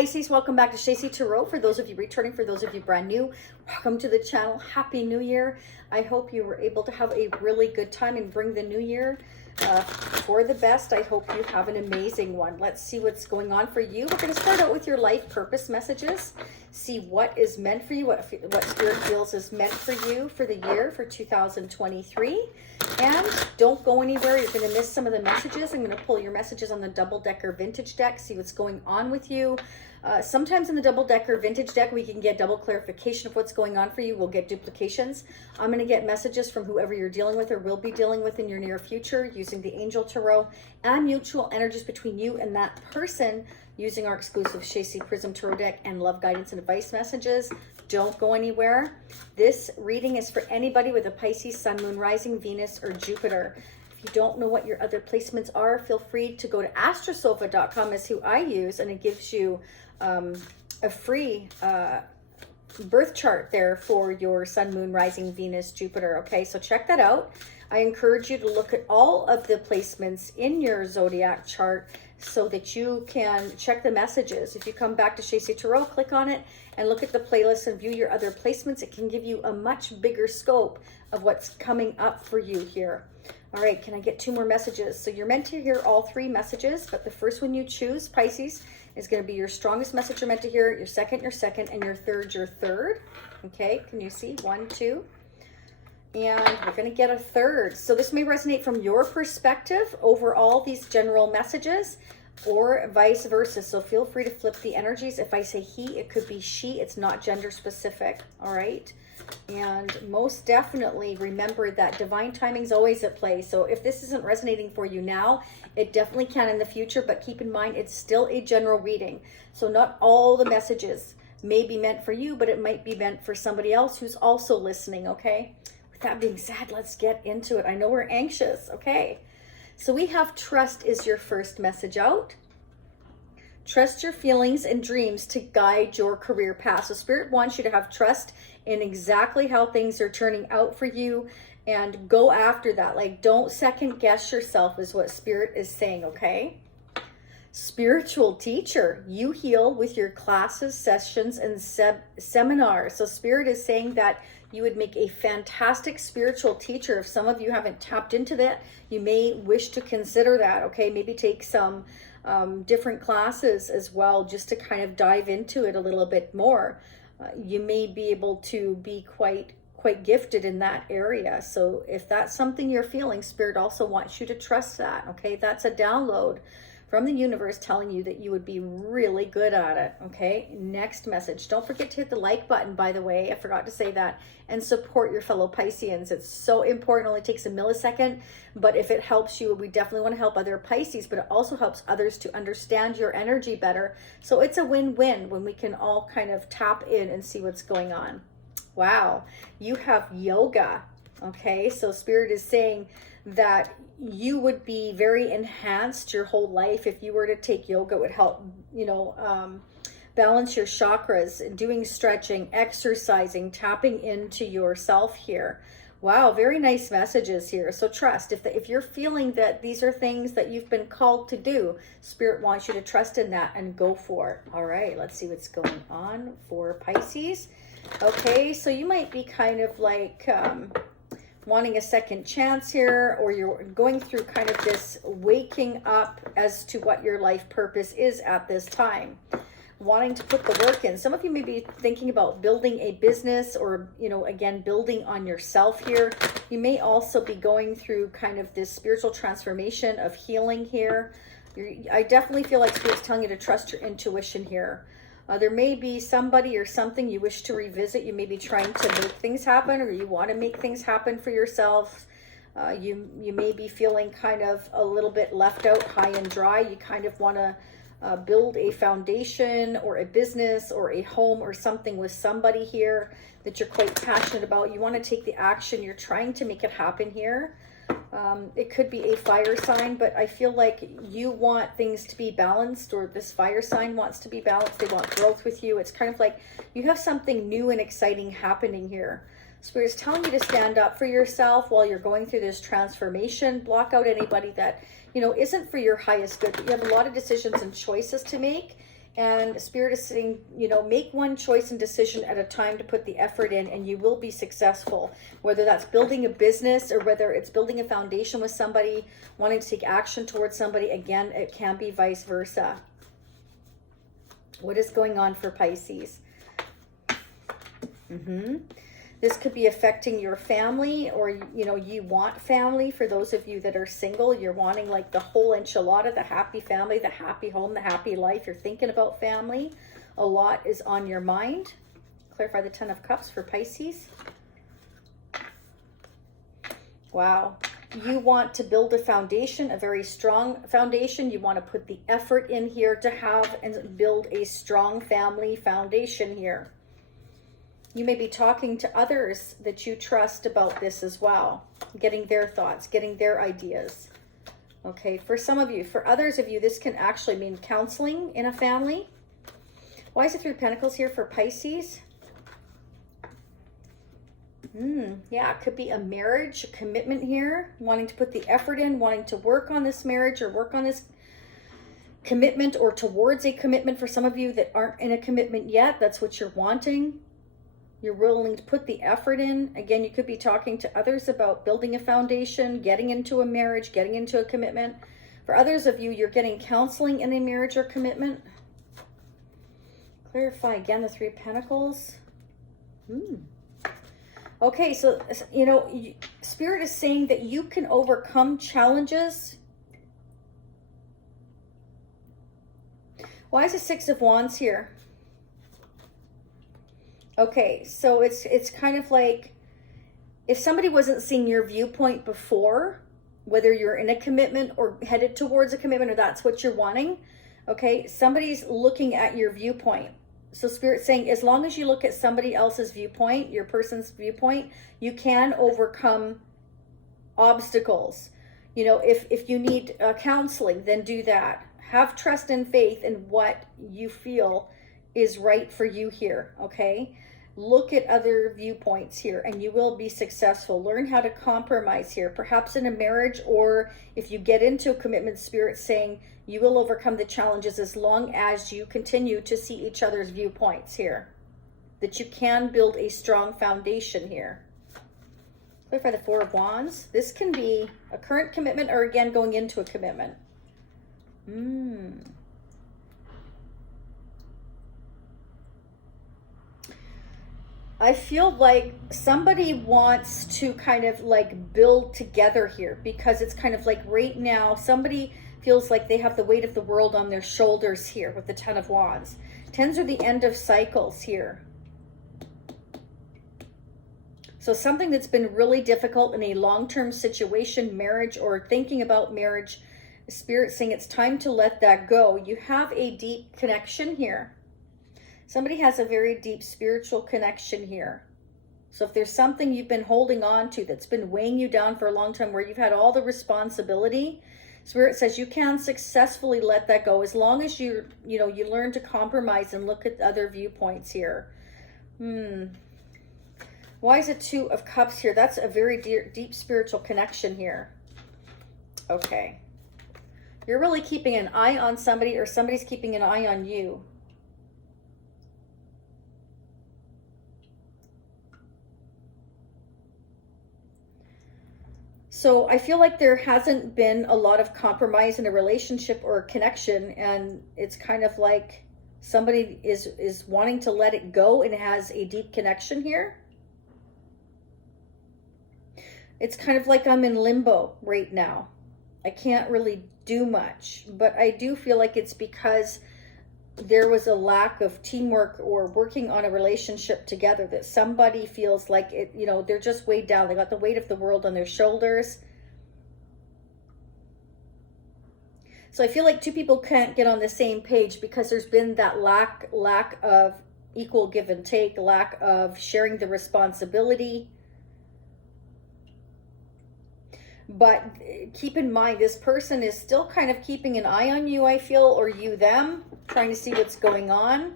Pisces, welcome back to Shacy Tarot. For those of you returning, for those of you brand new, welcome to the channel. Happy New Year. I hope you were able to have a really good time and bring the new year for the best. I hope you have an amazing one. Let's see what's going on for you. We're going to start out with your life purpose messages. See what is meant for you, what Spirit feels is meant for you for the year for 2023. And don't go anywhere. You're going to miss some of the messages. I'm going to pull your messages on the double-decker vintage deck, see what's going on with you. Sometimes in the double-decker vintage deck, we can get double clarification of what's going on for you. We'll get duplications. I'm going to get messages from whoever you're dealing with or will be dealing with in your near future using the Angel Tarot and mutual energies between you and that person using our exclusive Shacy Prism Tarot deck and love guidance and advice messages. Don't go anywhere. This reading is for anybody with a Pisces Sun, Moon, Rising, Venus, or Jupiter. If you don't know what your other placements are, feel free to go to astrosofa.com is who I use, and it gives you a free birth chart there for your Sun, Moon, Rising, Venus, Jupiter. Okay, so check that out. I encourage you to look at all of the placements in your zodiac chart so that you can check the messages. If you come back to Shacy Tarot, click on it and look at the playlist and view your other placements. It can give you a much bigger scope of what's coming up for you here. All right, can I get 2 more messages? So you're meant to hear all 3 messages, but the first one you choose, Pisces, is going to be your strongest message you're meant to hear, your second, and your third. Okay, can you see? 1, 2. And we're going to get a third. So this may resonate from your perspective over all these general messages or vice versa. So feel free to flip the energies. If I say he, it could be she. It's not gender specific. All right. And most definitely remember that divine timing is always at play. So if this isn't resonating for you now, it definitely can in the future. But keep in mind, it's still a general reading. So not all the messages may be meant for you, but it might be meant for somebody else who's also listening. Okay. That being said, let's get into it. I know we're anxious. Okay. So we have trust is your first message out. Trust your feelings and dreams to guide your career path. So Spirit wants you to have trust in exactly how things are turning out for you and go after that. Like, don't second guess yourself is what Spirit is saying. Okay. Spiritual teacher, you heal with your classes, sessions, and seminars. So Spirit is saying that you would make a fantastic spiritual teacher. If some of you haven't tapped into that, you may wish to consider that. Okay, maybe take some different classes as well, just to kind of dive into it a little bit more. You may be able to be quite gifted in that area. So if that's something you're feeling, Spirit also wants you to trust that. Okay, that's a download from the universe telling you that you would be really good at it. Okay, next message. Don't forget to hit the like button, by the way. I forgot to say that. And support your fellow Pisceans. It's so important. It only takes a millisecond. But if it helps you, we definitely want to help other Pisces, but it also helps others to understand your energy better. So it's a win-win when we can all kind of tap in and see what's going on. Wow, you have yoga. Okay, so Spirit is saying that you would be very enhanced your whole life if you were to take yoga. It would help, balance your chakras, doing stretching, exercising, tapping into yourself here. Wow, very nice messages here. So trust. If you're feeling that these are things that you've been called to do, Spirit wants you to trust in that and go for it. All right, let's see what's going on for Pisces. Okay, so you might be kind of like wanting a second chance here, or you're going through kind of this waking up as to what your life purpose is at this time, wanting to put the work in. Some of you may be thinking about building a business or, again, building on yourself here. You may also be going through kind of this spiritual transformation of healing here. I definitely feel like Spirit's telling you to trust your intuition here. There may be somebody or something you wish to revisit. You may be trying to make things happen, or you want to make things happen for yourself. You may be feeling kind of a little bit left out, high and dry. You kind of want to build a foundation or a business or a home or something with somebody here that you're quite passionate about. You want to take the action. You're trying to make it happen here. It could be a fire sign, but I feel like you want things to be balanced, or this fire sign wants to be balanced. They want growth with you. It's kind of like you have something new and exciting happening here. Spirit's telling you to stand up for yourself while you're going through this transformation. Block out anybody that, isn't for your highest good. But you have a lot of decisions and choices to make. And Spirit is saying, you know, make one choice and decision at a time to put the effort in, and you will be successful. Whether that's building a business or whether it's building a foundation with somebody, wanting to take action towards somebody. Again, it can be vice versa. What is going on for Pisces? This could be affecting your family, or, you know, you want family. For those of you that are single, you're wanting like the whole enchilada, the happy family, the happy home, the happy life. You're thinking about family. A lot is on your mind. Clarify the Ten of Cups for Pisces. Wow. You want to build a foundation, a very strong foundation. You want to put the effort in here to have and build a strong family foundation here. You may be talking to others that you trust about this as well, getting their thoughts, getting their ideas. Okay, for some of you. For others of you, this can actually mean counseling in a family. Why is the Three of Pentacles here for Pisces? Yeah, it could be a marriage, a commitment here, wanting to put the effort in, wanting to work on this marriage or work on this commitment or towards a commitment. For some of you that aren't in a commitment yet, that's what you're wanting. You're willing to put the effort in. Again, you could be talking to others about building a foundation, getting into a marriage, getting into a commitment. For others of you, you're getting counseling in a marriage or commitment. Clarify again the Three of Pentacles. Okay, so, you know, Spirit is saying that you can overcome challenges. Why is the Six of Wands here? Okay, so it's kind of like if somebody wasn't seeing your viewpoint before, whether you're in a commitment or headed towards a commitment, or that's what you're wanting, okay, somebody's looking at your viewpoint. So Spirit's saying as long as you look at somebody else's viewpoint, your person's viewpoint, you can overcome obstacles. You know, if you need counseling, then do that. Have trust and faith in what you feel is right for you here, okay? Look at other viewpoints here and you will be successful. Learn how to compromise here, perhaps in a marriage, or if you get into a commitment, Spirit saying you will overcome the challenges as long as you continue to see each other's viewpoints here, that you can build a strong foundation here. Clarify the Four of Wands. This can be a current commitment or again going into a commitment. I feel like somebody wants to kind of like build together here, because it's kind of like right now somebody feels like they have the weight of the world on their shoulders here with the Ten of Wands. Tens are the end of cycles here. So something that's been really difficult in a long-term situation, marriage, or thinking about marriage, Spirit saying it's time to let that go. You have a deep connection here. Somebody has a very deep spiritual connection here. So if there's something you've been holding on to that's been weighing you down for a long time, where you've had all the responsibility, Spirit says you can successfully let that go as long as you learn to compromise and look at other viewpoints here. Why is it Two of Cups here? That's a very deep spiritual connection here. Okay. You're really keeping an eye on somebody, or somebody's keeping an eye on you. So I feel like there hasn't been a lot of compromise in a relationship or a connection, and it's kind of like somebody is wanting to let it go and has a deep connection here. It's kind of like I'm in limbo right now. I can't really do much, but I do feel like it's because there was a lack of teamwork or working on a relationship together, that somebody feels like it, they're just weighed down. They got the weight of the world on their shoulders. So I feel like two people can't get on the same page because there's been that lack of equal give and take, lack of sharing the responsibility. But keep in mind, this person is still kind of keeping an eye on you, I feel, or you them, trying to see what's going on.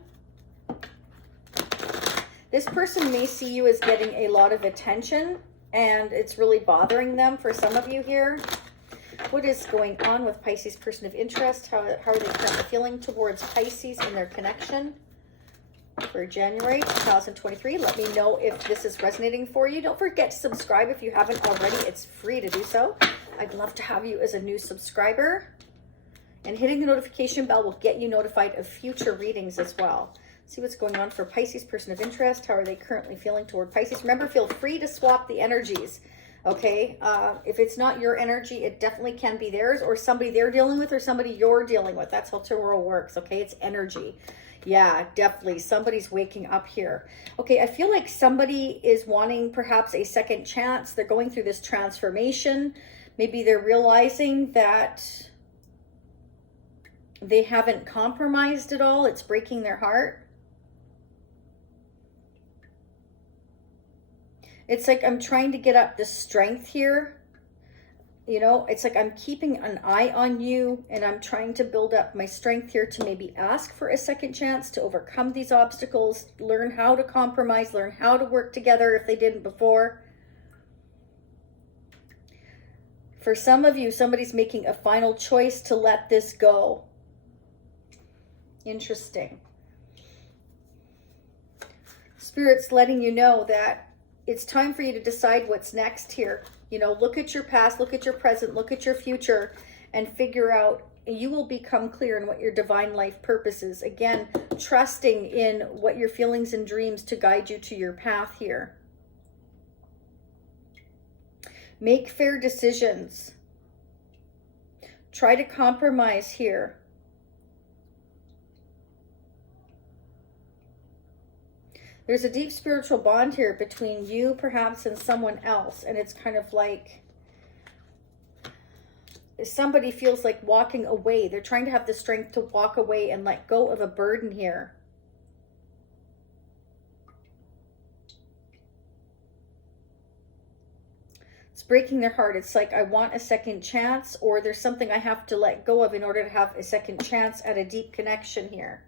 This person may see you as getting a lot of attention, and it's really bothering them for some of you here. What is going on with Pisces person of interest? How are they currently feeling towards Pisces in their connection for January 2023? Let me know if this is resonating for you. Don't forget to subscribe if you haven't already. It's free to do so. I'd love to have you as a new subscriber. And hitting the notification bell will get you notified of future readings as well. See what's going on for Pisces person of interest. How are they currently feeling toward Pisces? Remember, feel free to swap the energies. Okay, if it's not your energy, it definitely can be theirs, or somebody they're dealing with, or somebody you're dealing with. That's how tarot works. Okay, it's energy. Yeah, definitely. Somebody's waking up here. Okay, I feel like somebody is wanting perhaps a second chance. They're going through this transformation. Maybe they're realizing that they haven't compromised at all. It's breaking their heart. It's like I'm trying to get up the strength here. You know, it's like I'm keeping an eye on you, and I'm trying to build up my strength here to maybe ask for a second chance to overcome these obstacles, learn how to compromise, learn how to work together if they didn't before. For some of you, somebody's making a final choice to let this go. Interesting. Spirit's letting you know that it's time for you to decide what's next here. You know, look at your past, look at your present, look at your future, and figure out, you will become clear in what your divine life purpose is. Again, trusting in what your feelings and dreams to guide you to your path here. Make fair decisions. Try to compromise here. There's a deep spiritual bond here between you perhaps and someone else. And it's kind of like somebody feels like walking away. They're trying to have the strength to walk away and let go of a burden here. It's breaking their heart. It's like, I want a second chance, or there's something I have to let go of in order to have a second chance at a deep connection here.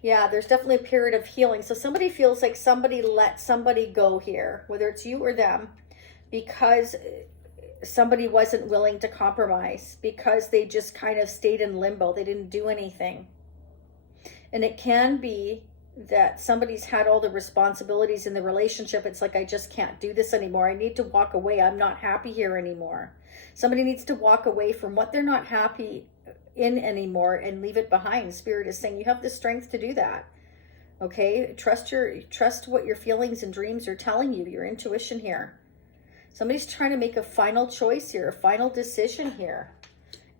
Yeah, there's definitely a period of healing. So somebody feels like somebody let somebody go here, whether it's you or them, because somebody wasn't willing to compromise, because they just kind of stayed in limbo. They didn't do anything. And it can be that somebody's had all the responsibilities in the relationship. It's like, I just can't do this anymore. I need to walk away. I'm not happy here anymore. Somebody needs to walk away from what they're not happy in anymore and leave it behind. Spirit is saying you have the strength to do that. Okay, trust what your feelings and dreams are telling you, your intuition here. Somebody's trying to make a final choice here, a final decision here,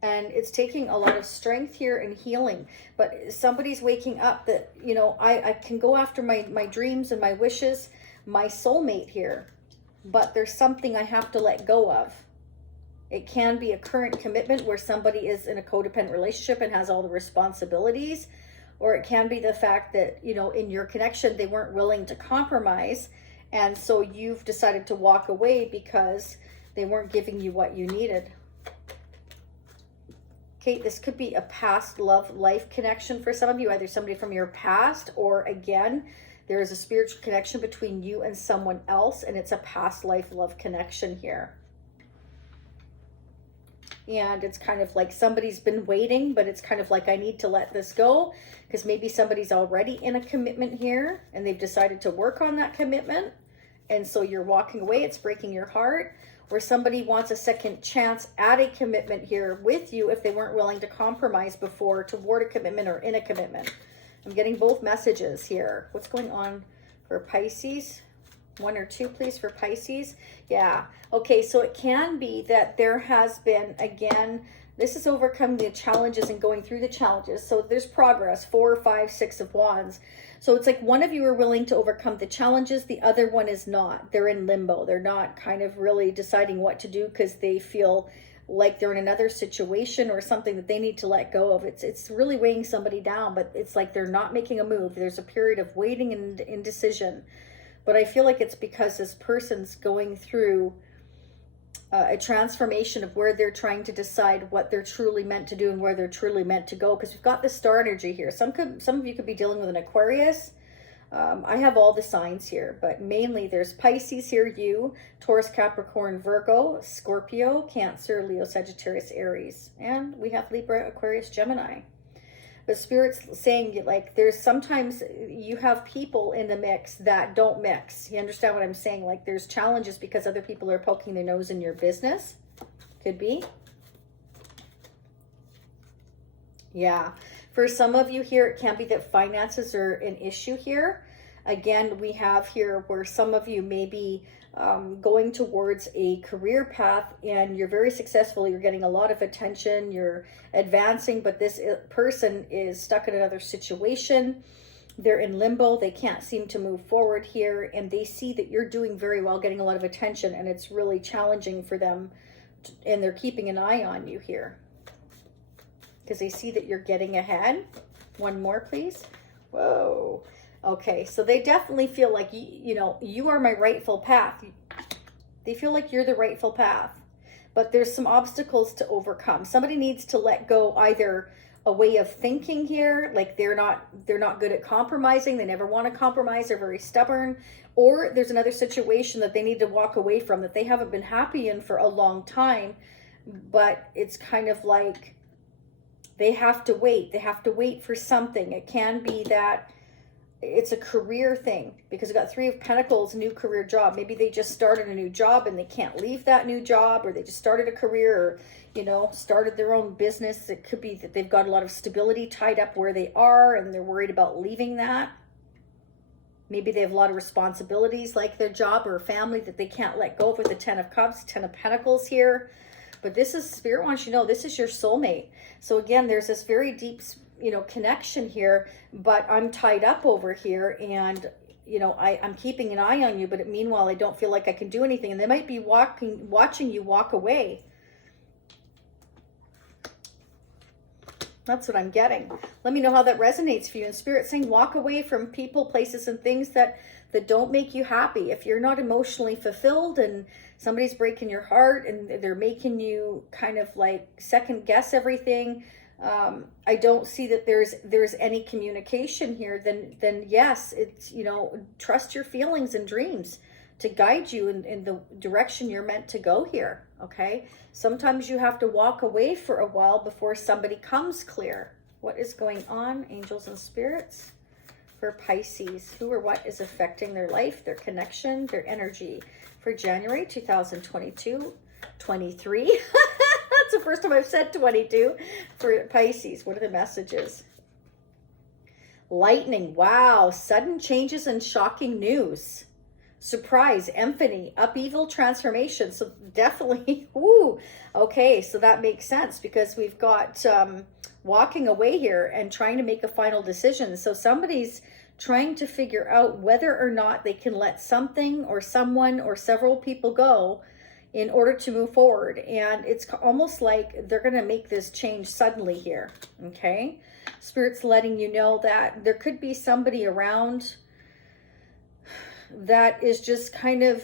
and it's taking a lot of strength here and healing. But somebody's waking up that, you know, I can go after my dreams and my wishes, my soulmate here, but there's something I have to let go of. It can be a current commitment where somebody is in a codependent relationship and has all the responsibilities, or it can be the fact that, you know, in your connection, they weren't willing to compromise. And so you've decided to walk away because they weren't giving you what you needed. Okay, this could be a past love life connection for some of you, either somebody from your past, or again, there is a spiritual connection between you and someone else, and it's a past life love connection here. And it's kind of like somebody's been waiting, but it's kind of like, I need to let this go, because maybe somebody's already in a commitment here and they've decided to work on that commitment. And so you're walking away. It's breaking your heart. Or somebody wants a second chance at a commitment here with you if they weren't willing to compromise before toward a commitment or in a commitment. I'm getting both messages here. What's going on for Pisces? 1 or 2, please, for Pisces. Yeah. Okay, so it can be that there has been, again, this is overcoming the challenges and going through the challenges. So there's progress, 4, 5, 6 of Wands. So it's like one of you are willing to overcome the challenges. The other one is not. They're in limbo. They're not kind of really deciding what to do because they feel like they're in another situation or something that they need to let go of. It's really weighing somebody down, but it's like they're not making a move. There's a period of waiting and indecision. But I feel like it's because this person's going through a transformation of where they're trying to decide what they're truly meant to do and where they're truly meant to go. Because we've got the star energy here. Some of you could be dealing with an Aquarius. I have all the signs here, but mainly there's Pisces here, you, Taurus, Capricorn, Virgo, Scorpio, Cancer, Leo, Sagittarius, Aries, and we have Libra, Aquarius, Gemini. But Spirit's saying, like, there's sometimes you have people in the mix that don't mix. You understand what I'm saying? Like, there's challenges because other people are poking their nose in your business. Could be. Yeah. For some of you here, it can be that finances are an issue here. Again, we have here where some of you may be going towards a career path and you're very successful. You're getting a lot of attention. You're advancing, but this person is stuck in another situation. They're in limbo. They can't seem to move forward here, and they see that you're doing very well, getting a lot of attention, and it's really challenging for them, and they're keeping an eye on you here, because they see that you're getting ahead. One more, please. Whoa. Okay, so they definitely feel like, you know, you are my rightful path. They feel like you're the rightful path, but there's some obstacles to overcome. Somebody needs to let go either a way of thinking here, like they're not good at compromising. They never want to compromise. They're very stubborn. Or there's another situation that they need to walk away from that they haven't been happy in for a long time, but it's kind of like they have to wait. They have to wait for something. It can be that it's a career thing, because we've got Three of Pentacles, new career job. Maybe they just started a new job and they can't leave that new job, or they just started a career, or, you know, started their own business. It could be that they've got a lot of stability tied up where they are and they're worried about leaving that. Maybe they have a lot of responsibilities like their job or family that they can't let go of, with the Ten of Cups, Ten of Pentacles here. But this is, Spirit wants you to know, this is your soulmate. So again, there's this very deep, you know, connection here, but I'm tied up over here, and, you know, I'm keeping an eye on you, but meanwhile, I don't feel like I can do anything. And they might be watching you walk away. That's what I'm getting. Let me know how that resonates for you. And Spirit saying, walk away from people, places, and things that don't make you happy. If you're not emotionally fulfilled and somebody's breaking your heart and they're making you kind of like second guess everything, I don't see that there's any communication here, then yes, it's, you know, trust your feelings and dreams to guide you in the direction you're meant to go here. Okay, sometimes you have to walk away for a while before somebody comes clear. What is going on, angels and spirits, for Pisces? Who or what is affecting their life, their connection, their energy for January 2022, 23? That's the first time I've said 22 for Pisces. What are the messages? Lightning. Wow. Sudden changes and shocking news. Surprise, epiphany, upheaval, transformation. So definitely, ooh, okay, so that makes sense, because we've got walking away here and trying to make a final decision. So somebody's trying to figure out whether or not they can let something or someone or several people go in order to move forward. And it's almost like they're going to make this change suddenly here, okay? Spirit's letting you know that there could be somebody around that is just kind of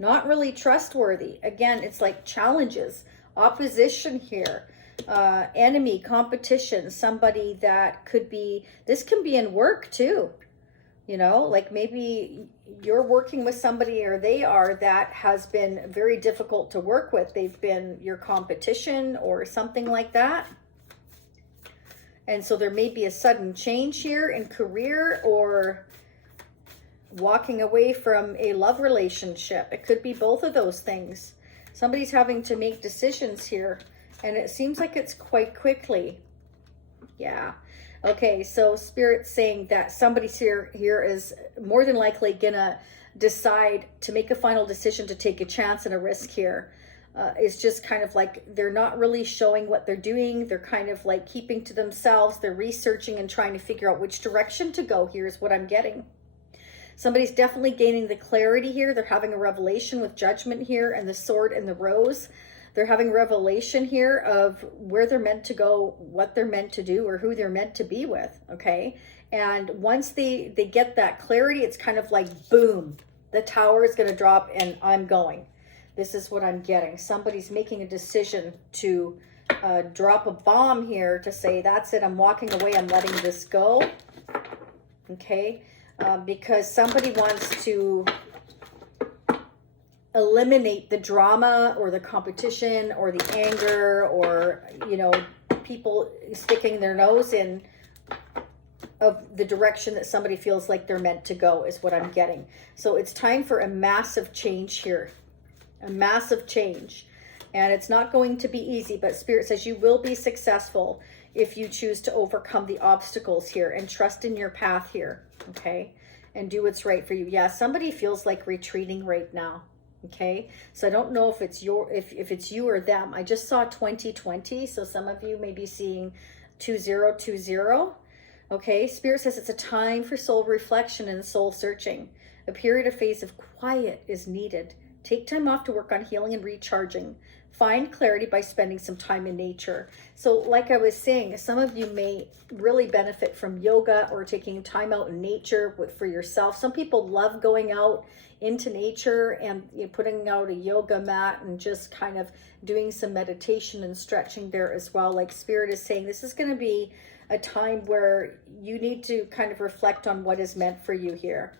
not really trustworthy. Again, it's like challenges, opposition here, enemy, competition, somebody that could be, this can be in work too. You know, like maybe you're working with somebody, or they are, that has been very difficult to work with. They've been your competition or something like that. And so there may be a sudden change here in career, or walking away from a love relationship. It could be both of those things. Somebody's having to make decisions here, and it seems like it's quite quickly. Yeah. Okay, so Spirit's saying that somebody's here is more than likely gonna decide to make a final decision to take a chance and a risk here. It's just kind of like they're not really showing what they're doing. They're kind of like keeping to themselves. They're researching and trying to figure out which direction to go. Here's what I'm getting. Somebody's definitely gaining the clarity here. They're having a revelation with Judgment here, and the Sword and the Rose. They're having revelation here of where they're meant to go, what they're meant to do, or who they're meant to be with, okay? And once they get that clarity, it's kind of like, boom, the tower is going to drop and I'm going. This is what I'm getting. Somebody's making a decision to drop a bomb here to say, that's it, I'm walking away, I'm letting this go. okay? Because somebody wants to eliminate the drama or the competition or the anger or, you know, people sticking their nose in of the direction that somebody feels like they're meant to go is what I'm getting. So it's time for a massive change here, a massive change. And it's not going to be easy, but Spirit says you will be successful if you choose to overcome the obstacles here and trust in your path here, okay? And do what's right for you. Yeah, somebody feels like retreating right now, okay? So I don't know if it's if it's you or them. I just saw 2020, so some of you may be seeing 2020, okay? Spirit says it's a time for soul reflection and soul searching. A period of phase of quiet is needed. Take time off to work on healing and recharging. Find clarity by spending some time in nature. So like I was saying, some of you may really benefit from yoga or taking time out in nature for yourself. Some people love going out into nature and, you know, putting out a yoga mat and just kind of doing some meditation and stretching there as well. Like Spirit is saying, this is going to be a time where you need to kind of reflect on what is meant for you here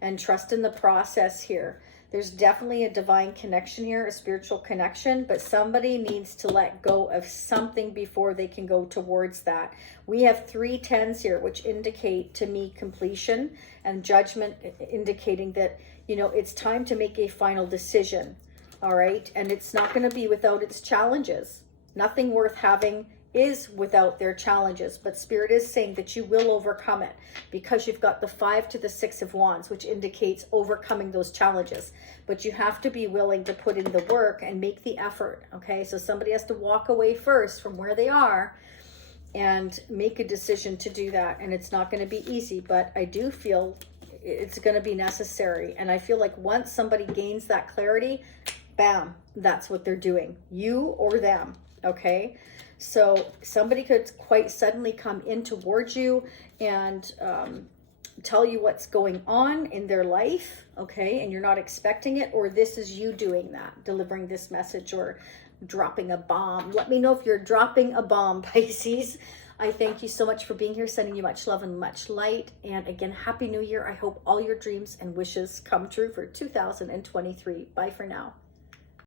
and trust in the process here. There's definitely a divine connection here, a spiritual connection, but somebody needs to let go of something before they can go towards that. We have 3 10s here, which indicate to me completion, and judgment indicating that, you know, it's time to make a final decision. All right. And it's not going to be without its challenges. Nothing worth having is without their challenges, but Spirit is saying that you will overcome it because you've got the 5 to the 6 of Wands, which indicates overcoming those challenges. But you have to be willing to put in the work and make the effort, okay? So somebody has to walk away first from where they are and make a decision to do that. And it's not going to be easy, but I do feel it's going to be necessary. And I feel like once somebody gains that clarity, bam, that's what they're doing, you or them, okay? So somebody could quite suddenly come in towards you and tell you what's going on in their life, okay? And you're not expecting it, or this is you doing that, delivering this message or dropping a bomb. Let me know if you're dropping a bomb, Pisces. I thank you so much for being here, sending you much love and much light. And again, Happy New Year. I hope all your dreams and wishes come true for 2023. Bye for now.